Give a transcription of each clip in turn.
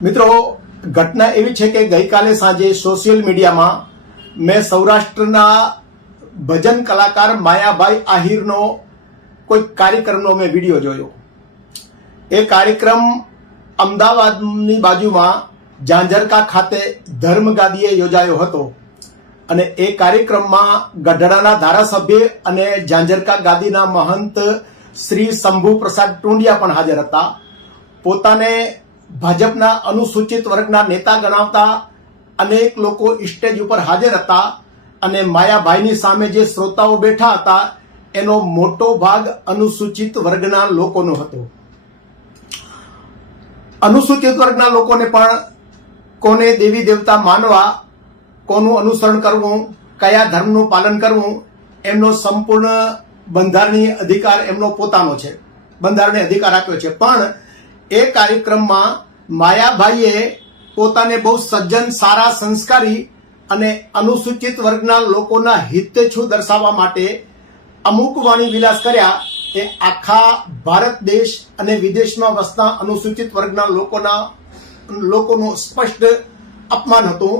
મિત્રો, ઘટના એવી છે કે ગઈકાલે સાંજે સોશિયલ મીડિયામાં મેં સૌરાષ્ટ્રના ભજન કલાકાર માયાભાઈ આહિરનો કોઈ કાર્યક્રમનો મેં વિડીયો જોયો. એ કાર્યક્રમ અમદાવાદની બાજુમાં ઝાંઝરકા ખાતે ધર્મગાદીએ યોજાયો હતો અને એ કાર્યક્રમમાં ગઢડાના ધારાસભ્ય અને ઝાંઝરકા ગાદીના મહંત શ્રી શંભુ પ્રસાદ ટુંડિયા પણ હાજર હતા. પોતાને ભાજપના અનુસૂચિત વર્ગના નેતા ગણાવતા અનેક લોકો સ્ટેજ ઉપર હાજર હતા અને માયાભાઈની સામે જે શ્રોતાઓ બેઠા હતા એનો મોટો ભાગ અનુસૂચિત વર્ગના લોકોનો હતો. અનુસૂચિત વર્ગના લોકોને પણ કોને દેવી દેવતા માનવા, કોનું અનુસરણ કરવું, કયા ધર્મનું પાલન કરવું, એમનો સંપૂર્ણ બંધારણીય અધિકાર એમનો પોતાનો છે, બંધારણે અધિકાર આપ્યો છે. પણ એ કાર્યક્રમમાં માયાભાઈએ પોતાને બહુ સજ્જન, સારા, સંસ્કારી અને અનુસૂચિત વર્ગના લોકોના હિતેચ્છુ દર્શાવવા માટે અમુક વાણી વિલાસ કર્યા. એ આખા ભારત દેશ અને વિદેશમાં વસતા અનુસૂચિત વર્ગના લોકોનું સ્પષ્ટ અપમાન હતું.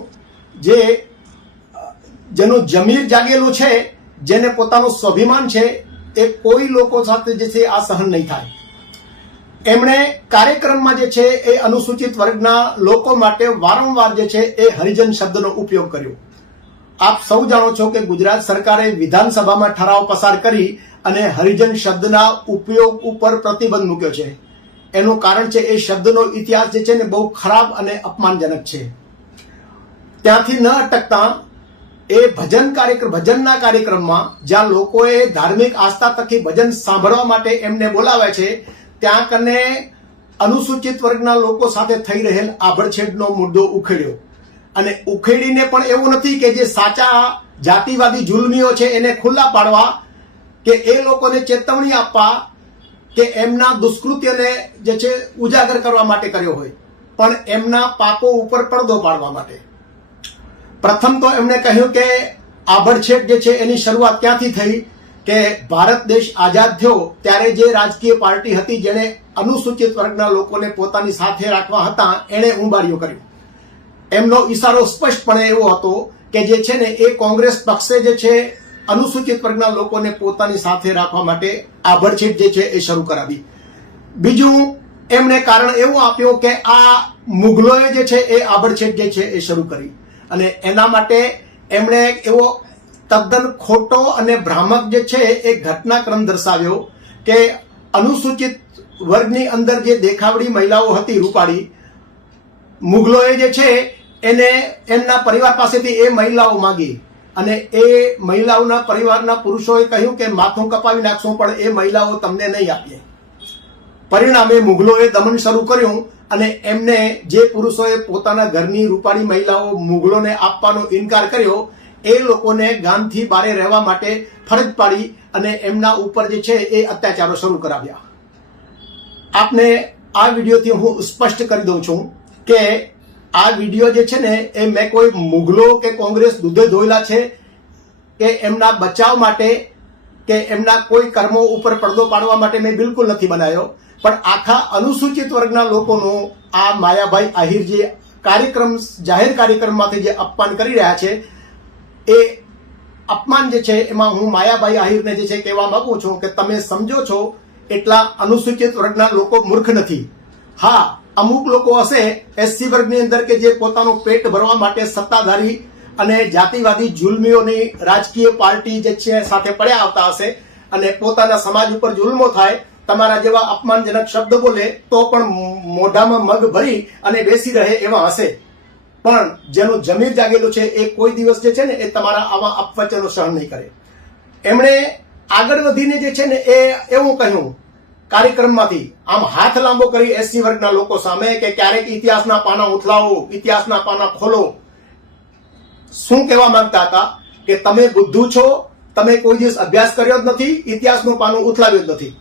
જેનું જમીર જાગેલું છે, જેને પોતાનું સ્વાભિમાન છે, એ કોઈ લોકો સાથે જે છે આ સહન નહીં થાય. એમણે કાર્યક્રમમાં જે છે એ અનુસૂચિત વર્ગના લોકો માટે વારંવાર જે છે એ હરિજન શબ્દનો ઉપયોગ કર્યો. આપ સૌ જાણો છો કે ગુજરાત સરકારે વિધાનસભામાં ઠરાવ પસાર કરી અને હરિજન શબ્દના ઉપયોગ ઉપર પ્રતિબંધ મૂક્યો છે. એનું કારણ છે એ શબ્દનો ઇતિહાસ જે છે ને બહુ ખરાબ અને અપમાનજનક છે. ત્યાંથી ન અટકતા એ ભજનના કાર્યક્રમમાં જ્યાં લોકોએ ધાર્મિક આસ્થા થકી ભજન સાંભળવા માટે એમને બોલાવે છે, ત્યાં કને અનુસૂચિત વર્ગના લોકો સાથે થઈ રહેલ આભડછેડનો મુદ્દો ઉખેડ્યો. અને ઉખેડીને પણ એવું નથી કે જે સાચા જાતિવાદી જુલ્મીઓ છે એને ખુલ્લા પાડવા કે એ લોકોને ચેતવણી આપવા કે એમના દુષ્કૃત્યને જે છે ઉજાગર કરવા માટે કર્યો હોય, પણ એમના પાપો ઉપર પડદો પાડવા માટે. પ્રથમ તો એમણે કહ્યું કે આભડછેડ જે છે એની શરૂઆત ક્યાંથી થઈ કે ભારત દેશ આઝાદ થયો ત્યારે જે રાજકીય પાર્ટી હતી જેને અનુસૂચિત વર્ગના લોકોને પોતાની સાથે રાખવા હતા, એણે ઉંબાડિયો કર્યો. એમનો ઈશારો સ્પષ્ટપણે એવો હતો કે જે છે ને એ કોંગ્રેસ પક્ષે જે છે અનુસૂચિત વર્ગના લોકોને પોતાની સાથે રાખવા માટે આભડછેડ જે છે એ શરૂ કરાવી. બીજું એમણે કારણ એવું આપ્યું કે આ મુઘલોએ જે છે એ આભડછેડ જે છે એ શરૂ કરી અને એના માટે એમણે એવો તદ્દન ખોટો અને ભ્રામક જે છે એ ઘટનાક્રમ દર્શાવ્યો કે અનુસૂચિત વર્ગની અંદર જે દેખાવડી મહિલાઓ હતી, રૂપાળી, મુઘલોએ જે છે એને એમના પરિવાર પાસેથી એ મહિલાઓ માંગી અને એ મહિલાઓના પરિવારના પુરુષોએ કહ્યું કે માથું કપાવી નાખશું પણ એ મહિલાઓ તમને નહીં આપીએ. પરિણામે મુઘલોએ દમન શરૂ કર્યું અને એમને જે પુરુષોએ પોતાના ઘરની રૂપાળી મહિલાઓ મુઘલોને આપવાનો ઇનકાર કર્યો એ લોકોને ગામથી બહાર રહેવા માટે ફરજ પાડી અને એમના ઉપર જે છે એ અત્યાચારો શરૂ કરાવ્યા. આપને આ વિડીયોથી હું સ્પષ્ટ કરી દઉં છું કે આ વિડીયો જે છે ને એ મેં કોઈ મુઘલો કે કોંગ્રેસ દૂધે ધોયેલા છે કે એમના બચાવ માટે કે એમના કોઈ કર્મો ઉપર પડદો પાડવા માટે મેં બિલકુલ નથી બનાવ્યો. પણ આખા અનુસૂચિત વર્ગના લોકોનું આ માયાભાઈ આહિર જે જાહેર કાર્યક્રમમાંથી જે અપમાન કરી રહ્યા છે, એ અપમાન જે છે એમાં હું માયાભાઈ આહિરને જે છે કહેવા માંગુ છું કે તમે સમજો છો એટલા અનુસૂચિત વર્ગના લોકો મૂર્ખ નથી. હા, અમુક લોકો હશે એસસી વર્ગની અંદર કે જે પોતાનું પેટ ભરવા માટે સત્તાધારી અને જાતિવાદી જુલ્મીઓની રાજકીય પાર્ટી જે છે સાથે પડ્યા આવતા હશે અને પોતાના સમાજ ઉપર જુલ્મો થાય, તમારા જેવા અપમાનજનક શબ્દ બોલે તો પણ મોઢામાં મગ ભરી અને બેસી રહે એવા હશે. પણ જેનું જમીર જાગેલું છે એ કોઈ દિવસ જે છે ને એ તમારા આવા અપવચનો સહન નહીં કરે. એમણે આગળ વધીને જે છે ને એ એવું કહ્યું કાર્યક્રમમાંથી, આમ હાથ લાંબો કરી એસસી વર્ગના લોકો સામે કે ક્યારેક ઇતિહાસના પાના ઉથલાવો, ઇતિહાસના પાના ખોલો. શું કહેવા માંગતા હતા કે તમે બુદ્ધુ છો, તમે કોઈ દિવસ અભ્યાસ કર્યો જ નથી, ઇતિહાસનું પાનું ઉથલાવ્યું જ નથી.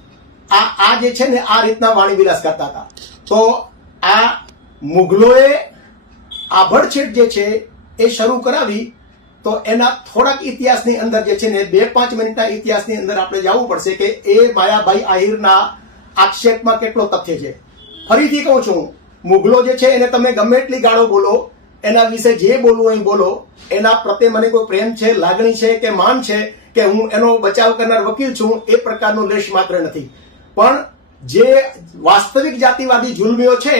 આ જે છે ને આ રીતના વાણી વિલાસ કરતા હતા. તો આ મુઘલોએ આભડછેડ જે છે એ શરૂ કરાવી તો એના થોડાક ઇતિહાસની અંદર જે છે ને 2-5 મિનિટના ઇતિહાસની અંદર આપણે જવું પડશે કે એ માયાભાઈ આહિરના આક્ષેપમાં કેટલો તથ્ય છે. ફરીથી કહું છું, મુગલો જે છે એને તમે ગમે એટલી ગાળો બોલો, એના વિશે જે બોલવું હોય બોલો, એના પ્રત્યે મને કોઈ પ્રેમ છે, લાગણી છે કે માન છે કે હું એનો બચાવ કરનાર વકીલ છું, એ પ્રકારનું લેશ માત્ર નથી. પણ જે વાસ્તવિક જાતિવાદી જુલ્મીઓ છે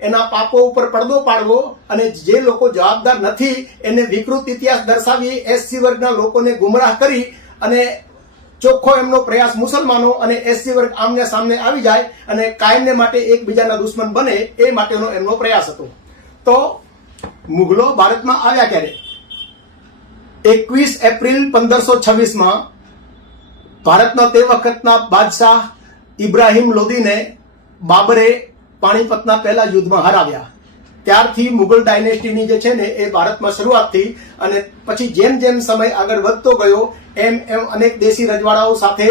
એના પાપો ઉપર પડદો પાડવો અને જે લોકો જવાબદાર નથી એને વિકૃત ઇતિહાસ દર્શાવી એસસી વર્ગના લોકોને ગુમરાહ કરી અને ચોખ્ખો એમનો પ્રયાસ મુસલમાનો અને એસસી વર્ગ આમને સામને આવી જાય અને કાયમને માટે એકબીજાના દુશ્મન બને, એ માટેનો એમનો પ્રયાસ હતો. તો મુગલો ભારતમાં આવ્યા ક્યારે? 21 એપ્રિલ 1526 ભારતના તે વખતના બાદશાહ ઇબ્રાહિમ લોદીને બાબરે પાણીપતના પહેલા યુદ્ધમાં હરાવ્યા. ત્યારથી મુગલ ડાયનેસ્ટીની જે છે ને એ ભારતમાં શરૂઆત થઈ અને પછી જેમ જેમ સમય આગળ વધતો ગયો એમ એમ અનેક દેશી રજવાડાઓ સાથે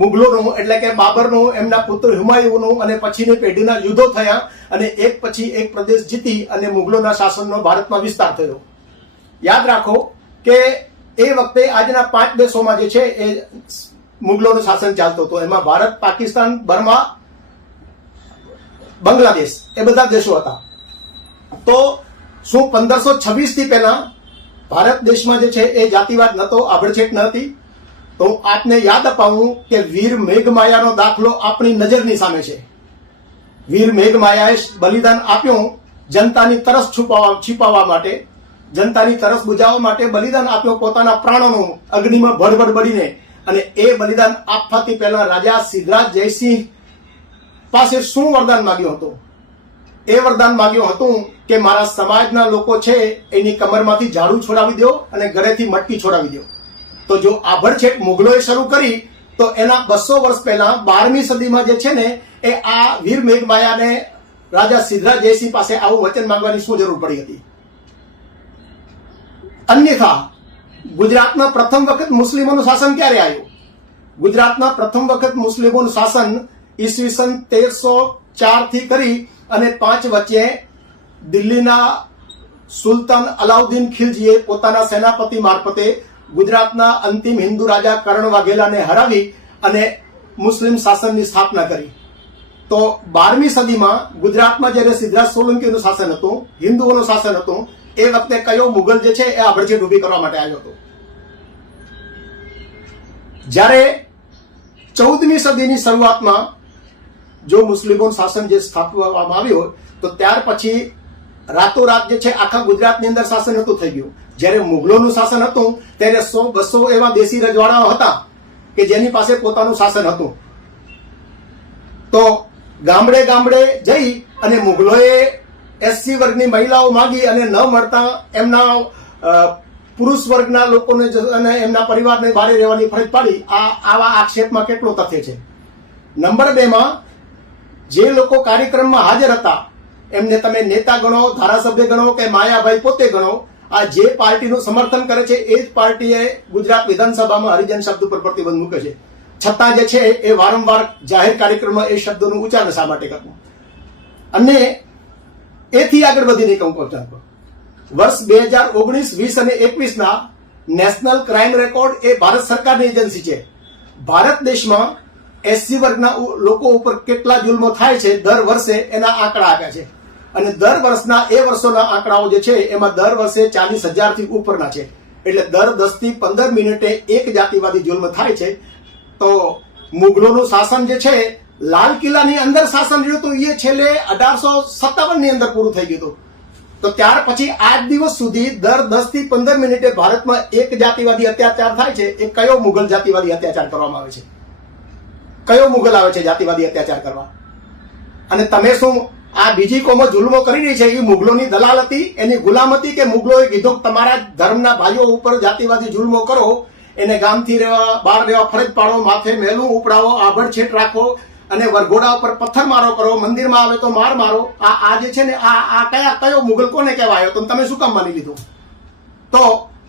મુગલોનું એટલે કે બાબરનું, એમના પુત્ર હુમાયુનું અને પછીની પેઢીના યુદ્ધો થયા અને એક પછી એક પ્રદેશ જીતી અને મુગલોના શાસનનો ભારતમાં વિસ્તાર થયો. યાદ રાખો કે એ વખતે આજના 5 દેશોમાં જે છે એ મુગલોનું શાસન ચાલતું હતું. એમાં ભારત, પાકિસ્તાન, બર્મા, બાંગ્લાદેશ એ બધા દેશો હતા. તો શું 1526 થી પહેલા ભારત દેશમાં જે છે એ જાતિવાદ નતો, આભડછેટ ન હતી? તો આપને યાદ અપાવું કે વીર મેઘમાયાનો દાખલો આપણી નજરની સામે છે. વીર મેઘમાયાએ બલિદાન આપ્યું જનતાની તરસ છુપાવવા માટે, જનતાની તરસ બુજાવવા માટે બલિદાન આપ્યું પોતાના પ્રાણોનું અગ્નિમાં ભડભડ બળીને. અને એ બલિદાન આપવાથી પહેલા રાજા સિદ્ધરાજ જયસિંહ પાસે શું વરદાન માંગ્યું હતું? એ વરદાન માંગ્યું હતું કે મારા સમાજના લોકો છે એની કમરમાંથી ઝાડુ છોડાવી દો અને ગળેથી મટકી છોડાવી દો. તો જો આભડછેટ મુગલોએ શરૂ કરી તો એના 200 વર્ષ પહેલા 12મી સદીમાં જે છે ને એ આ વીર મેઘમાયાને રાજા સિદ્ધરાજ જયસિંહ પાસે આવું વચન માંગવાની શું જરૂર પડી હતી? અન્યથા ગુજરાતમાં પ્રથમ વખત મુસ્લિમોનું શાસન ક્યારે આવ્યું? ગુજરાતમાં પ્રથમ વખત મુસ્લિમોનું શાસન ઈસવીસન 1304 થી કરી અને 5 વચ્ચે દિલ્હીના સુલતાન અલાઉદ્દીન ખિલજીએ પોતાના સેનાપતિ મારફતે ગુજરાતના અંતિમ હિન્દુ રાજા કરણ વાઘેલાને હરાવી અને મુસ્લિમ શાસનની સ્થાપના કરી. તો 12મી સદીમાં ગુજરાતમાં જ્યારે સિદ્ધરાજ સોલંકીનું શાસન હતું, હિન્દુઓનું શાસન હતું, એ વખતે કયો મુગલ જે છે એ આભડછેટ ઉભી કરવા માટે આવ્યો હતો? જ્યારે 14મી સદીની શરૂઆતમાં જો મુસ્લિમોનું શાસન જે સ્થાપવામાં આવ્યું તો ત્યાર પછી રાતોરાત જે છે આખા ગુજરાતની અંદર શાસન હતું થઈ ગયું. જ્યારે મુગલોનું શાસન હતું ત્યારે 100-200 એવા દેશી રજવાડાઓ હતા કે જેની પાસે પોતાનું શાસન હતું. તો ગામડે ગામડે જઈ અને મુગલોએ એસસી વર્ગની મહિલાઓ માંગી અને ન મળતા એમના પુરુષ વર્ગના લોકોને અને એમના પરિવારને બહાર રહેવાની ફરજ પાડી. આવા આક્ષેપમાં કેટલો તથ્ય છે? નંબર 2માં જે લોકો કાર્યક્રમમાં હાજર હતા એમને તમે નેતા ગણો, ધારાસભ્ય ગણો કે માયાભાઈ પોતે ગણો, આ જે પાર્ટીનું સમર્થન કરે છે એ જ પાર્ટીએ ગુજરાત વિધાનસભામાં હરિજન શબ્દ ઉપર પ્રતિબંધ મૂકે છે. છતાં જે છે એ વારંવાર જાહેર કાર્યક્રમમાં એ શબ્દોનું ઉચ્ચારણ શા માટે કરવું? અને એથી આગળ વધીને કહું પહોંચાડતો વર્ષ 2019, 20 અને 21ના નેશનલ ક્રાઇમ રેકોર્ડ એ ભારત સરકારની એજન્સી છે. ભારત દેશમાં એસસી વર્ગના લોકો ઉપર કેટલા જુલ્મો થાય છે દર વર્ષે એના આંકડા આપ્યા છે અને દર વર્ષના એ વર્ષોના આંકડાઓ જે છે એમાં દર વર્ષે 40,000 થી ઉપરના છે. એટલે દર 10 થી 15 મિનિટે એક જાતિવાદી જુલ્મ થાય છે. તો મુગલોનું શાસન જે છે લાલ કિલ્લાની અંદર શાસન રહ્યું હતું એ છેલ્લે 1857ની અંદર પૂરું થઈ ગયું હતું. તો ત્યાર પછી આજ દિવસ સુધી દર 10 થી 15 મિનિટે ભારતમાં એક જાતિવાદી અત્યાચાર થાય છે. એ કયો મુગલ જાતિવાદી અત્યાચાર કરવામાં આવે છે? કયો મુગલ આવે છે જાતિવાદી અત્યાચાર કરવા? અને તમે શું આ બીજી કોમો જુલ્મો કરી રહી છે એ મુગલોની દલાલ હતી, એની ગુલામ હતી કે મુગલોએ કીધું તમારા ધર્મના ભાઈઓ ઉપર જાતિવાદી જુલ્મો કરો, એને ગામથી રહેવા, બહાર રહેવા ફરજ પાડો, માથે મહેલું ઉપડાવો, આભડછેટ રાખો અને વરઘોડા ઉપર પથ્થર મારો કરો, મંદિરમાં આવે તો માર મારો? આ જે છે ને આ કયો મુગલ કોને કહેવાયો? તો તમે શું કામ માની લીધું? તો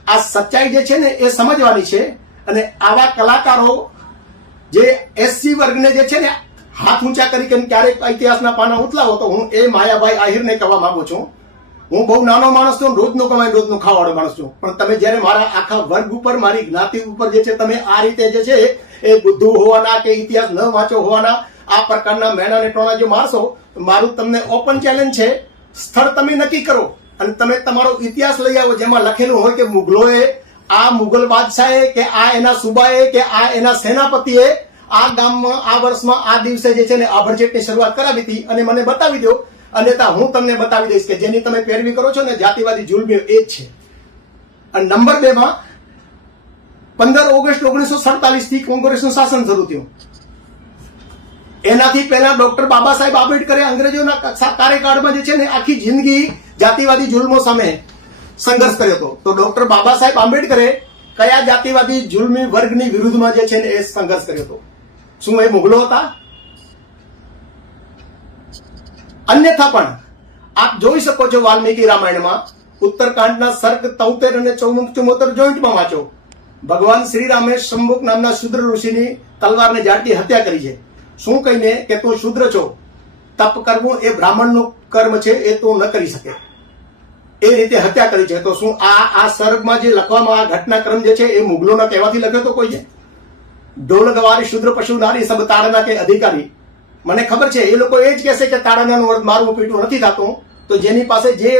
આ સચ્ચાઈ જે છે ને એ સમજવાની છે. અને આવા કલાકારો જે એસસી વર્ગને જે છે ને હાથ ઊંચા કરી ક્યારેક ઇતિહાસના પાના ઉથલાવો, તો હું એ માયાભાઈ આહિરને કહેવા માંગુ છું. હું બહુ નાનો માણસ છું, રોજનું કમાઈ રોજનું ખાવાળો માણસ છું, પણ તમે જયારે મારા આખા વર્ગ ઉપર, મારી જ્ઞાતિ ઉપર જે છે તમે આ રીતે જે છે એ બુદ્ધુ હોવાના કે ઇતિહાસ ન વાંચો હોવાના આ પ્રકારના મેણા અને ટોણા જો મારશો તો મારું તમને ઓપન ચેલેન્જ છે, સ્થળ તમે નક્કી કરો અને તમે તમારો ઇતિહાસ લઈ આવો જેમાં લખેલું હોય કે મુગલોએ, આ મુગલ બાદશાહે કે આ એના સુબાએ કે આ એના સેનાપતિએ આ ગામમાં આ વર્ષમાં આ દિવસે જે છે ને આભડછેટની શરૂઆત કરાવી હતી અને મને બતાવી દો. અન્યથા હું તમને બતાવી દઈશ કે જેની તમે પેરવી કરો છો ને જાતિવાદી જુલ્મીઓ એ જ છે. અને નંબર 2 માં 15 ઓગસ્ટ 1947 થી કોંગ્રેસનું શાસન શરૂ થયું. એનાથી પહેલા ડોક્ટર બાબા સાહેબ આંબેડકરે અંગ્રેજોના કાર્યકાળમાં જે છે ને આખી જિંદગી જાતિવાદી જુલ્મો સામે સંઘર્ષ કર્યો હતો. તો ડોક્ટર બાબા સાહેબ આંબેડકરે કયા જાતિવાદી જુલ્મી વર્ગની વિરુદ્ધમાં જે છે ને એ સંઘર્ષ કર્યો હતો? શું એ મુગલો હતા? અન્યથા પણ આપ જોઈ શકો છો વાલ્મીકી રામાયણમાં ઉત્તરકાંડના સર્ગ 73 અને 74 જોઈન્ટમાં વાંચો. ભગવાન શ્રીરામે શંભુક નામના શુદ્ર ઋષિની તલવારને ઝાડથી હત્યા કરી છે. શું કહીને કે તું શુદ્ર છો, તપ કરવું એ બ્રાહ્મણનું કર્મ છે, એ તું ન કરી શકે, એ રીતે હત્યા કરી છે. તો શું આ સર્ગમાં જે લખવામાં આ ઘટનાક્રમ જે છે એ મુગલોના કહેવાથી લખ્યો તો કોઈ છે? ઢોલ ગવારી શુદ્ર પશુ નારી સબ તાડના કે અધિકારી. મને ખબર છે એ લોકો એ જ કહેશે કે તાડનાનો અર્થ મારું પીટું નથી થતું. તો જેની પાસે જે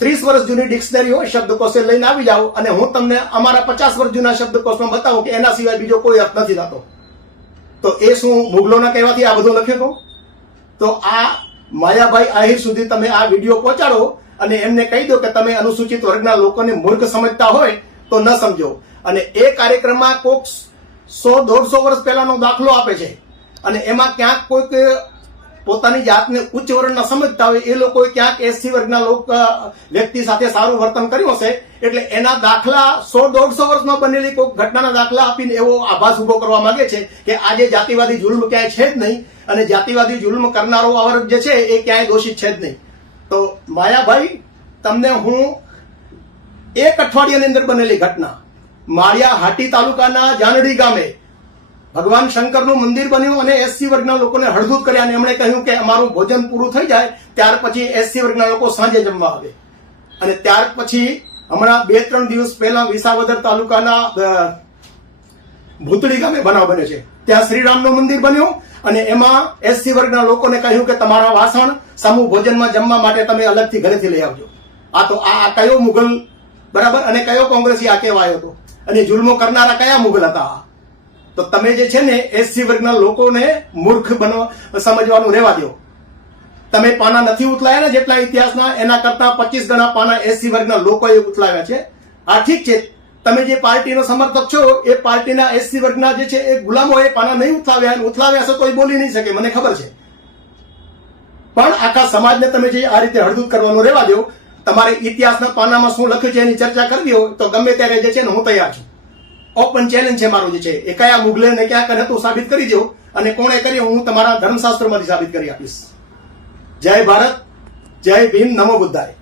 30 વર્ષ જૂની ડિક્શનરી હોય શબ્દકોશે લઈને આવી જાઓ અને હું તમને અમારા 50 વર્ષ જૂના શબ્દકોશમાં બતાવું કે એના સિવાય બીજો કોઈ અર્થ નથી થતો. તો એ શું મુગલોના કહેવાથી આ બધું લખ્યું હતું? તો આ માયાભાઈ આહિર સુધી તમે આ વિડીયો પહોંચાડો અને એમને કહી દો કે તમે અનુસૂચિત વર્ગના લોકોને મૂર્ખ સમજતા હોય તો ન સમજો. અને એ કાર્યક્રમમાં કોઈક 100-150 વર્ષ પહેલાનો દાખલો આપે છે અને એમાં ક્યાંક કોઈક પોતાની જાતને ઉચ્ચ વર્ણના સમજતા હોય એ લોકોએ ક્યાંક એસસી વર્ગના વ્યક્તિ સાથે સારું વર્તન કર્યું હશે એટલે એના દાખલા 100-150 વર્ષમાં બનેલી કોઈ ઘટનાના દાખલા આપીને એવો આભાસ ઉભો કરવા માંગે છે કે આજે જાતિવાદી જુલ્મ ક્યાંય છે જ નહીં અને જાતિવાદી જુલ્મ કરનારો આ વર્ગ જે છે એ ક્યાંય દોષિત છે જ નહીં. તો માયાભાઈ, તમને હું એક અઠવાડિયાની અંદર બનેલી ઘટના માળિયા હાટી તાલુકાના જાનડી ગામે ભગવાન શંકરનું મંદિર બન્યું અને એસસી વર્ગના લોકોને હળદૂત કર્યા અને એમણે કહ્યું કે અમારું ભોજન પૂરું થઈ જાય ત્યાર પછી એસસી વર્ગના લોકો સાંજે જમવા આવે. અને ત્યાર પછી હમણાં 2-3 દિવસ પહેલા વિસાવદર તાલુકાના ભૂતળી ગામે બનાવ બન્યો છે. ત્યાં શ્રીરામનું મંદિર બન્યું અને એમાં એસસી વર્ગના લોકોને કહ્યું કે તમારા વાસણ સમૂહ ભોજનમાં જમવા માટે તમે અલગથી ઘરેથી લઈ આવજો. આ તો આ કયો મુગલ બરાબર અને કયો કોંગ્રેસી આ કહેવાયો હતો અને જુલ્મો કરનારા કયા મુગલ હતા? તો તમે જે છે ને એસસી વર્ગના લોકોને મૂર્ખ સમજવાનું રહેવા દો. તમે પાના નથી ઉથલાયા ને જેટલા ઇતિહાસના એના કરતા 25 ગણા પાના એસસી વર્ગના લોકોએ ઉથલાવ્યા છે. આ ઠીક છે, તમે જે પાર્ટીનો સમર્થક છો એ પાર્ટીના એસસી વર્ગના જે છે એ ગુલામો એ પાના નહીં ઉથલાવ્યા હશે તો એ બોલી નહીં શકે, મને ખબર છે. પણ આખા સમાજને તમે જે આ રીતે હળદૂત કરવાનું રહેવા દો. તમારે ઇતિહાસના પાનામાં શું લખ્યું છે એની ચર્ચા કરવી હોય તો ગમે ત્યારે જે છે ને હું તૈયાર છું. ઓપન ચેલેન્જ છે મારું જે છે એ કયા મુગલે ને ક્યાં કરે તો સાબિત કરી દો અને કોણે કર્યું હું તમારા ધર્મશાસ્ત્રમાંથી સાબિત કરી આપીશ. જય ભારત, જય ભીમ, નમો બુદ્ધાય.